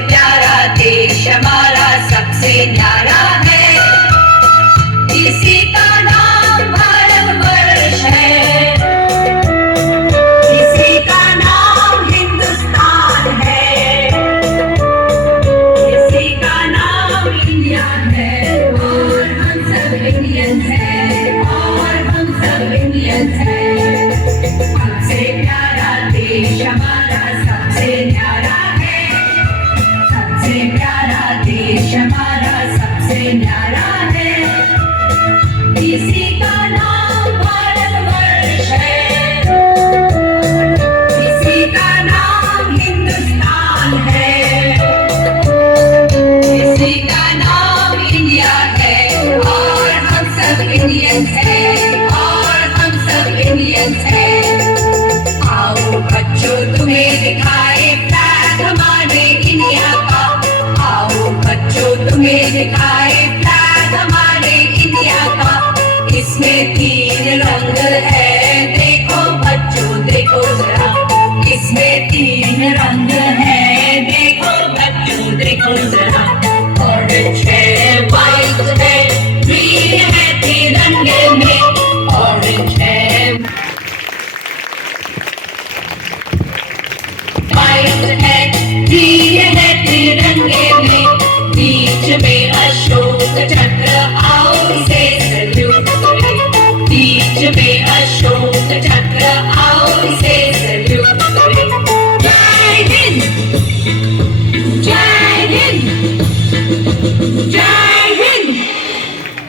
प्यारा देश हमारा सबसे न्यारा है, इसी का नाम भारतवर्ष है, इसी का नाम हिंदुस्तान है, इसी का नाम इंडिया है। और हम सब इंडियंस हैं, और हम सब इंडियंस हैं। सबसे प्यारा देश हमारा सबसे न्यारा है, सबसे प्यारा देश हमारा सबसे न्यारा है, इसी का नाम भारतवर्ष है, इसी का नाम हिंदुस्तान है, इसी का नाम इंडिया है। और हम सब इंडियंस हैं, और हम सब इंडियंस हैं। आओ बच्चों तुम्हें दिखाए फ्लैग हमारे इंडिया का, आओ बच्चों तुम्हें दिखाए फ्लैग हमारे इंडिया का। इसमें 3 रंग है,